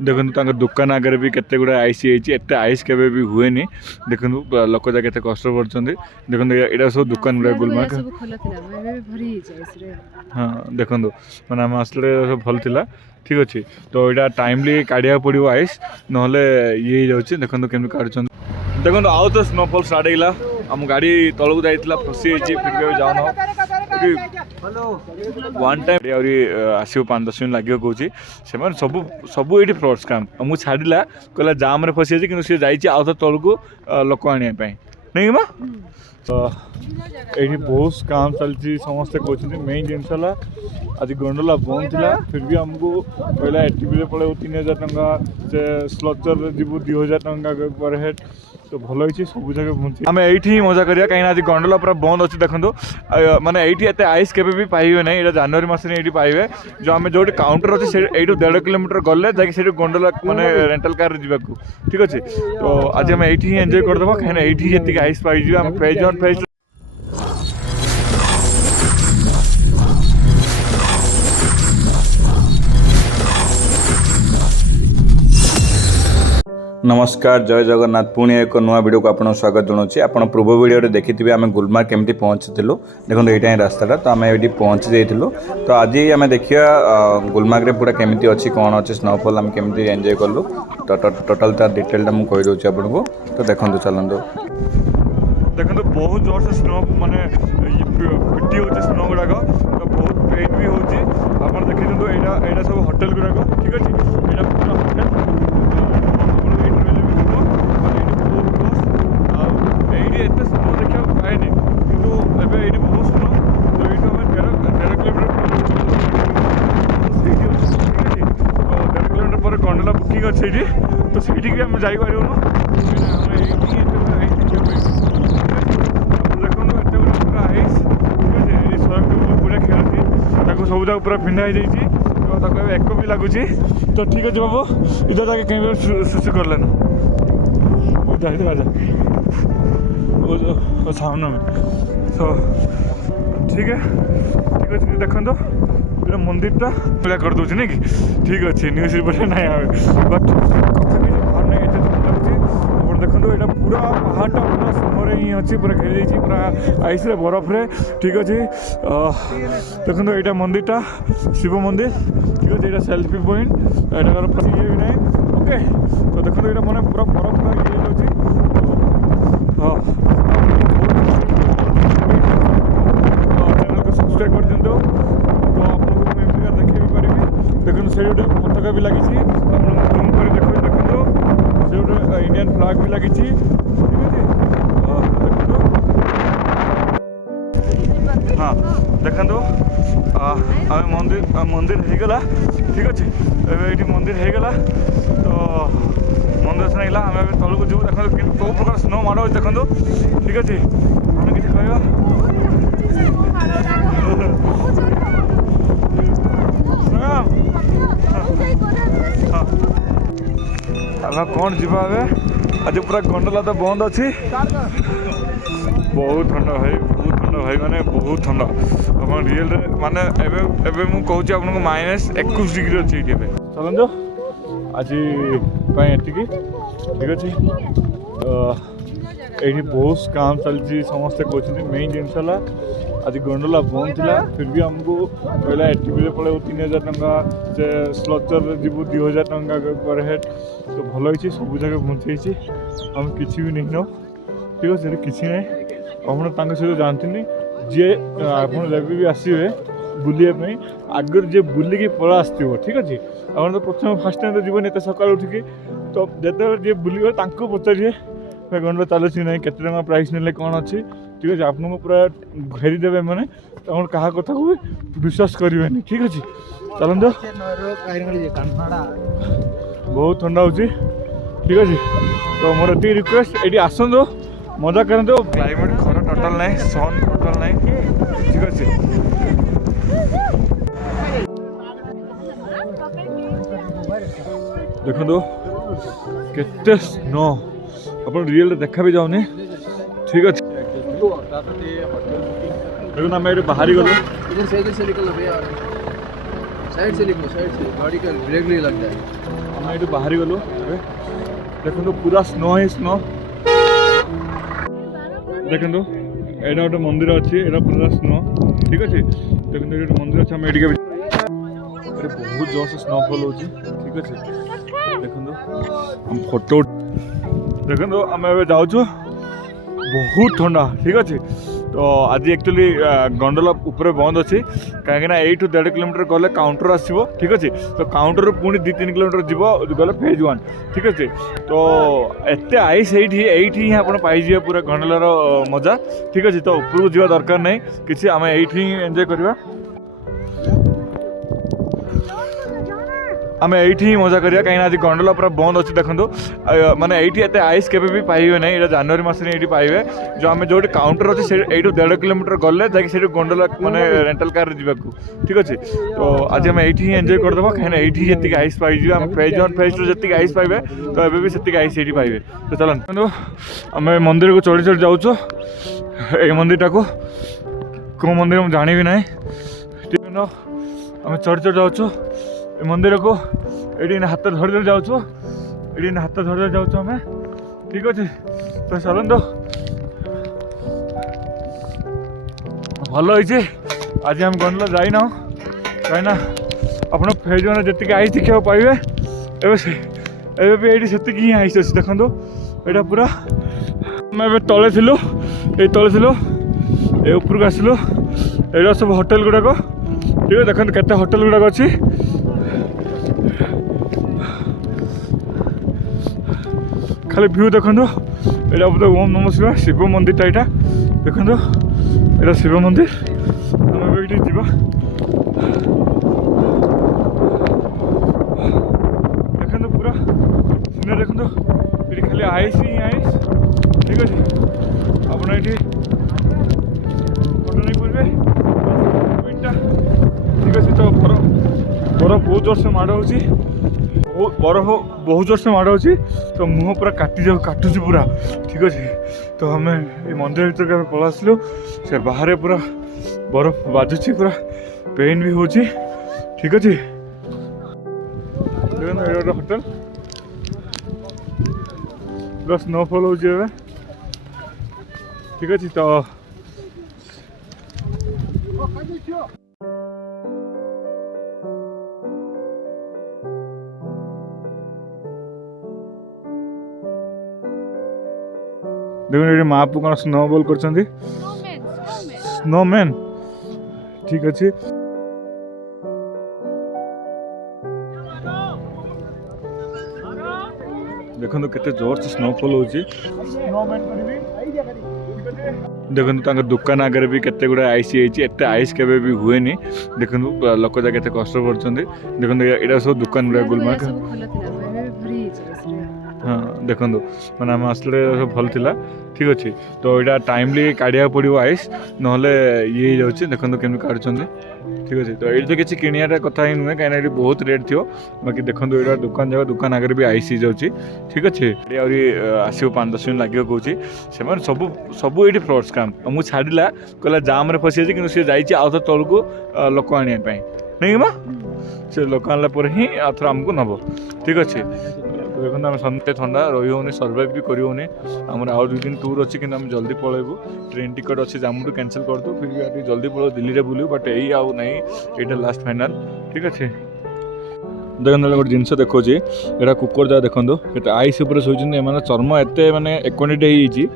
देखो दुकान आगे भी केते गुड़ा आइस एत आइस के भी हुए देखो लोक जा के कष्ट पड़ते देखो यहाँ सब दुकान गुड़ा गुलमार्ग हाँ देखो मैंने आम आसले सब भल था ठीक अच्छे तो यहाँ टाइमली काढ़ा पड़ो आइस ना ये जाऊँगी देखो केमी काढ़ देखो आउ तो स्नोफॉल स्टार्ट होगा आम गाड़ी तलू जाइला फसी फिर भी जाऊन वन टाइम आसो 5-10 मिनट लगे कौच से सब सब ये फ्रॉड्स काम मुझे छाड़ा कहला जाम फसी जाए कि सी जाइए आउ तो तलू लोक आने नहीं माँ तो ये बहुत काम चलती समस्ते कहते मेन जिनस आज गंडोला बंद था फिर भी आमको कहला एटीवी पड़े 3000 टंका से स्लचर जीव 2000 टंका पर हेड तो भल होती सब जगह पहुँची आम ये मजा करिया कहीं आज गंडोला पूरा बंद अच्छी देखो माने ये आइस के भी पाइबे ना ये जनवरी मस ये पाइबे जो आम जो काउंटर अच्छे ये 1.5 किलोमीटर गले जाकि गंडोला माने रेंटल कार जावाक ठीक अच्छे तो आज आम ये एंजॉय करदेव कहीं ये आइस पाई आम फेज 1 फेज नमस्कार जय जगन्नाथ पुणी एक नुआ वीडियो को आपको स्वागत जनाऊँ आप पूर्व वीडियो देखिथे आम गुलमार्ग केमती पहुँचीलु देखो यहाँ रास्ता तो आम ये पहुँची जाइलु तो आज आम देखिए गुलमार्ग पूरा केमती अच्छी कौन अच्छे स्नोफॉल आम केमती एंजॉय कलु तो टोटाल तार डिटेलटा मुझे कहीदे आपको तो देखो चलते देखो बहुत जोर से स्नो माने पिटी हो स्नो गुड़ाक तो बहुत पेन भी हो देखिए यहाँ सब होटेल गुड़ाक ठीक अच्छे यहाँ पूरा होटेल एत स्नो देखा पाएनि कि ये बहुत स्नो तो ये 13 किलोमीटर ठीक अच्छे 13 किलोमीटर पर गंडोला बुकिंग अच्छे ये तो सही आम जापर सब जगह पूरा भिंडा हो जाए एक भी लगुच तो ठीक अच्छे बाबू इधर जाके कहीं सुसु कर लेना सामने में तो ठीक अच्छे देखो तो पूरा मंदिरटा पूरा कर दूसरी नहीं कि ठीक अच्छे न्यूज रिपोर्ट ना बट कथा कि बाहर ना एत लगे देखो यहाँ पूरा पहाड़टा पूरा स्नोरे ही अच्छी पूरा घेरी जाइए पूरा आइस बरफरे ठीक अच्छे देखो यहाँ मंदिरटा शिव मंदिर ठीक अच्छे यहाँ सेल्फी पॉइंट यहाँ ये भी ना ओके तो देखो यहाँ मैंने पूरा बरफ पूरा ये अच्छे चैनल को सब्सक्राइब कर दिंतु तो आपको एमती देखे भी पारि देखो से गोटे पताका भी लगी जूम कर देखो से गोटे इंडियन फ्लैग भी लगी ठीक अच्छे हाँ देखो आम मंदिर होगला ठीक अच्छे ये मंदिर होगला तो मंदिर से निकला आम तलू जीव देखो कौ प्रकार स्नो माड़ देखो ठीक अच्छे मैंने किसी कह कौन जीवा आज पूरा गंडोला तो बंद अच्छी बहुत ठंडा भाई माने बहुत ठंडा आप रियल माने एबे मु कहूँ आपको -21 डिग्री अच्छी ये चलो आज ये ठीक अच्छे ये बहुत काम चलती समस्ते कहते मेन जिनस आज गंडोला बंद था फिर भी आमको कहला एटीवी पड़े 3000 टंका से स्लचर जीव 2000 टंका पर हेड तो भल होती सब जगह पहुँचे आम कि नहीं न ठीक अच्छे किसी ना आप सहित जानते जी आप भी आसवे बुलाई आगर जे बुलिकी पड़ा आसो ठीक अच्छे आप तो प्रथम फास्ट टाइम तो जीवन एत सकाल उठिकी तो जो जी बुले पचारे गंडोला चलुची ना केते टंका प्राइस ने कौन अच्छी ठीक अच्छे आपको पूरा घेरीदेवे मैंने तो क्या कथा को विश्वास करेंगे ठीक अच्छे चलते बहुत ठंडा हो ठीक अच्छे तो मोर ये रिक्वेस्ट ये आसतु मजा करते क्लाइमेट खरा टोटाल ना सन टोटाल ना ठीक अच्छे देखो केते स्नो आप रियल देखा भी जाऊनी ठीक अच्छे देखो आम ये बाहरी गलु इधर से निकल भैया साइड से निकलो साइड से गाड़ी का ब्रेक नहीं लगता है ଆମେ ଏଠୁ ବାହାରି ଗଲୁ ଏବେ ଦେଖନ୍ତୁ ପୁରା ସ୍ନୋ ହିଁ ସ୍ନୋ ଦେଖନ୍ତୁ ଏଇଟା ଗୋଟେ ମନ୍ଦିର ଅଛି ଏଇଟା ପୁରା ସ୍ନୋ ଠିକ୍ ଅଛି ଦେଖନ୍ତୁ ଏଇଠି ଗୋଟେ ମନ୍ଦିର ଅଛି ଆମେ ଏଠିକି ଏଠି ବହୁତ ଜୋରସେ ସ୍ନୋଫଲ୍ ହେଉଛି ଠିକ୍ ଅଛି ଦେଖନ୍ତୁ ଫଟୋ ଦେଖନ୍ତୁ ଆମେ ଏବେ ଯାଉଛୁ ବହୁତ ଥଣ୍ଡା ଠିକ୍ ଅଛି ତ ଆଜି ଆକ୍ଚୁଆଲି ଗଣ୍ଡୋଲା ଉପରେ ବନ୍ଦ ଅଛି କାହିଁକିନା ଏଇଠୁ 1.5 କିଲୋମିଟର ଗଲେ କାଉଣ୍ଟର ଆସିବ ଠିକ୍ ଅଛି ତ କାଉଣ୍ଟରରୁ ପୁଣି 2-3 କିଲୋମିଟର ଯିବ ଗଲେ ଫେଜ୍ 1 ଠିକ୍ ଅଛି ତ ଏତେ ଆଇସ୍ ଏଇଠି ହିଁ ଆପଣ ପାଇଯିବେ ପୁରା ଗଣ୍ଡୋଲାର ମଜା ଠିକ୍ ଅଛି ତ ଉପରକୁ ଯିବା ଦରକାର ନାହିଁ କିଛି ଆମେ ଏଇଠି ହିଁ ଏନ୍ଜୟ କରିବା ଆମେ ଏଇଠି ହିଁ ମଜା କରିବା କାହିଁକିନା ଆଜି ଗଣ୍ଡୋଲା ପୁରା ବନ୍ଦ ଅଛି ଦେଖନ୍ତୁ ମାନେ ଏଇଠି ଏତେ ଆଇସ୍ କେବେ ବି ପାଇବେ ନାହିଁ ଏଇଟା ଜାନୁଆରୀ ମାସରେ ଏଇଠି ପାଇବେ ଯେଉଁ ଆମେ ଯେଉଁଠି କାଉଣ୍ଟର ଅଛି ସେ ଏଇଠୁ 1.5 କିଲୋମିଟର ଗଲେ ଯାଇକି ସେଇଠୁ ଗଣ୍ଡୋଲା ମାନେ ରେଣ୍ଟାଲ କାର୍ରେ ଯିବାକୁ ଠିକ୍ ଅଛି ତ ଆଜି ଆମେ ଏଇଠି ହିଁ ଏନ୍ଜୟ କରିଦେବା କାହିଁକିନା ଏଇଠି ଯେତିକି ଆଇସ୍ ପାଇଯିବେ ଆମେ ଫେଜ୍ 1 ଫେଜ୍ 2 ଯେତିକି ଆଇସ୍ ପାଇବେ ତ ଏବେ ବି ସେତିକି ଆଇସ୍ ଏଇଠି ପାଇବେ ତ ଚାଲନ୍ତୁ ଆମେ ମନ୍ଦିରକୁ ଚଢ଼ି ଯାଉଛୁ ଏଇ ମନ୍ଦିରଟାକୁ କେଉଁ ମନ୍ଦିର ମୁଁ ଜାଣିବି ନାହିଁ ଠିକ୍ ଆମେ ଚଢ଼ି ଯାଉଛୁ ଏ ମନ୍ଦିରକୁ ଏଇଠି ହାତ ଧରି ଯାଉଛୁ ଏଇଠି ହାତ ଧରି ଯାଉଛୁ ଆମେ ଠିକ୍ ଅଛି ତ ଚାଲନ୍ତୁ ଭଲ ହେଇଛି ଆଜି ଆମେ ଗଣ୍ଡୋଲା ଯାଇନାହୁଁ କାହିଁକିନା ଆପଣ ଫେଜ୍ 1 ଯେତିକି ଆଇସ୍ ଦେଖିବାକୁ ପାଇବେ ଏବେ ବି ଏଇଠି ସେତିକି ହିଁ ଆଇସ୍ ଅଛି ଦେଖନ୍ତୁ ଏଇଟା ପୁରା ଆମେ ଏବେ ତଳେ ଥିଲୁ ଏ ଉପରକୁ ଆସିଲୁ ଏଇଟା ସବୁ ହୋଟେଲ ଗୁଡ଼ାକ ଠିକ୍ ଅଛି ଦେଖନ୍ତୁ କେତେ ହୋଟେଲ ଗୁଡ଼ାକ ଅଛି ଖାଲି ଭ୍ୟୁ ଦେଖନ୍ତୁ ଏଇଟା ବୋଧେ ଓମ୍ ନମଃ ଶିବାୟ ଶିବ ମନ୍ଦିରଟା ଏଇଟା ଦେଖନ୍ତୁ ଏଇଟା ଶିବ ମନ୍ଦିର ଆମେ ଏବେ ଏଇଠି ଯିବା ଦେଖନ୍ତୁ ପୁରା ସିନେରୀ ଦେଖନ୍ତୁ ଏଇଠି ଖାଲି ଆଇସ୍ ହିଁ ଆଇସ୍ ଠିକ୍ ଅଛି ଆପଣ ଏଇଠି ଫଟୋ ନେଇପାରିବେ ଠିକ୍ ଅଛି ତ ବରଫ ବହୁତ ଜୋରସେ ମାଡ଼ ହେଉଛି ବରଫ ବହୁତ ଜୋରସେ ମାଡ଼ ହେଉଛି ତ ମୁହଁ ପୁରା କାଟୁଛି ପୁରା ଠିକ୍ ଅଛି ତ ଆମେ ଏଇ ମନ୍ଦିର ଭିତରକୁ ଆମେ ପଳେଇ ଆସିଲୁ ସେ ବାହାରେ ପୁରା ବରଫ ବାଜୁଛି ପୁରା ପେନ୍ ବି ହେଉଛି ଠିକ୍ ଅଛି ଦେଖନ୍ତୁ ଏଇଟା ଗୋଟେ ହୋଟେଲ ପୁରା ସ୍ନୋଫଲ୍ ହେଉଛି ଏବେ ଠିକ୍ ଅଛି ତ देखो ये माँ कौन स्नो बॉल कर स्नोमैन ठीक अच्छे देखो केते जोर से स्नोफॉल होची देखो दुकान आगे भी केते गुड़ा आइस एते आइस केबे भी हुए नहीं देखो लोक जा केते कष्ट करछन्ते देखो एटा सब दुकान गुड़ा गुलमार्ग हाँ देखो मैंने आम आसले सब भल थिला ठीक अच्छे तो यहाँ टाइमली काढ़ा पड़ो आइस ना ये जाऊँगी देखो केमी काढ़ुंट ठीक अच्छे तो ये तो किसी किणिया कथा ही नुहे कहीं बहुत रेट थी बाकी देखो यहाँ दुकान आगे भी आइस जाऊँगी ठीक अच्छे आसो 5-10 मिनट लगे कौन से सब ये फ्रॉड स्कैम मुझे छाड़ा कहला जाम फसी कि सी जाइए आउ तो तौक लोक आने नहीं माँ से लोक आनला ही आउे आमको नब ठीक अच्छे देखो आम सन्ते ठंडा रही होनी सर्वाइव भी करी आम आउ 2 दिन टूर अच्छी कि जल्दी पलैबू ट्रेन टिकट अच्छी जामू कैंसिल कर दो फिर भी जल्दी पलू दिल्ली में बुलू बट यही आउ नहीं ये लास्ट फाइनाल ठीक अच्छे देखो गोटे जिनस देखो यहाँ कुकर जगह देखो आइस शोचते चर्म एत मानने एक्वानिटी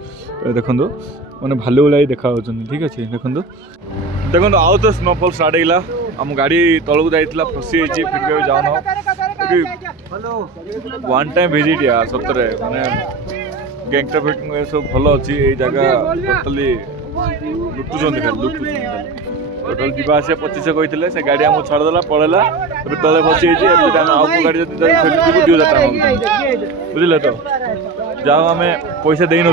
देखो मैंने भालू भाई देखा ठीक अच्छे देखो देखो आउ तो स्नोफॉल स्टार्ट होगा आम गाड़ी तलू जाइला फसी फिर भी जाऊन वन टाइम विजिट यार सतरे माने गैंगटॉक सब भल अच्छी ये जगह टोटली लुटुंट टोटल जावा 2500 कहते से गाड़ी आमको छाड़देला पड़ेला तले फसी आउ गाड़ी बुझे तो जहाँ आम पैसा दे नु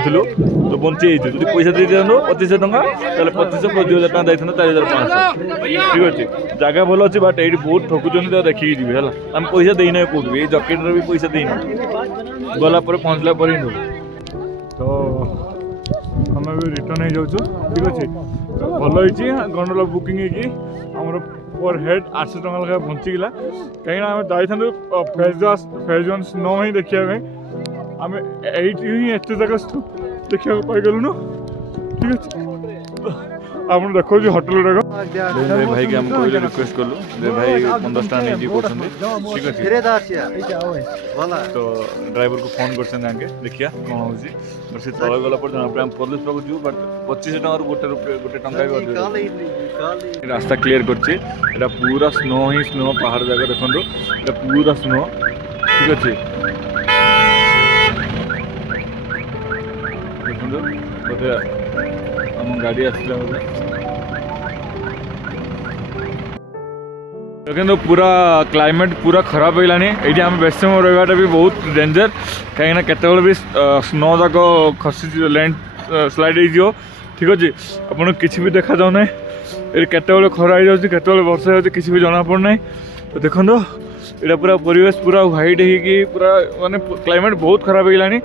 तो बंची जी पैसा दे दिखाँ 2500 टका 2500 + 2000 टका जाइए 4500 ठीक अच्छे जगह भल अच्छे बट ये बहुत ठकुचन तो देखिए जी है आम पैसा देना कौट भी जकेट भी पैसा देना गला पहुँचला पर ही तो आम रिटर्न हो जाऊँ ठीक अच्छे भल गंडोला बुकिंग होमर पर हेड 800 टଙ୍କା लगा बंचीगला कहीं आम जाइए फेजन स्नो ही देखा आम ये एत जगह देखा पाइगलुन ठीक अच्छे आप देखो होटेल गुड़ाक भाई की आम कहले रिक्वेस्ट कलु भाई 15 टଙ୍କା नहीं कहते ठीक अच्छे तो ड्राइवर को फोन कर देखिए कौन हो से तल गला पर जना पुलिस पाक जीव बट 25 टଙ୍କା गोटे टंका भी रास्ता क्लीयर कर पूरा स्नो ही स्नो पहाड़ जगह देखो पूरा स्नो ठीक अच्छे देखो बोधे आम गाड़ी आसला देखो पूरा क्लाइमेट पूरा खराब होगानी ये आम बेस समय रहा भी बहुत डेंजर कहीं केत भी स्नो जाक खसी लैंड स्लाइड हो ठीक अच्छे आपन किसी भी देखा जाऊना ये केत खरा हो जाते वर्षा हो किसी भी जना पड़ना तो देखो यहाँ पूरा परिवेश पूरा व्हाइट होगी पूरा माने क्लाइमेट बहुत खराब होगानी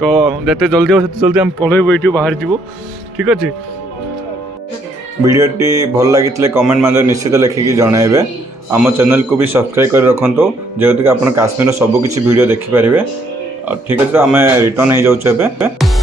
तो जिते जल्दी हो जल्दी आम पलैबू ये बाहर जीवो ठीक अच्छे वीडियोटी भल लगी कमेंट माध्यम निश्चित लिखिकी जनइबे आम चैनल को भी सब्सक्राइब कर रखु जेहेतु कि आप काश्मीर सबकिछि वीडियो देखिपारे ठीक अच्छे आम रिटर्न हो जाऊँ।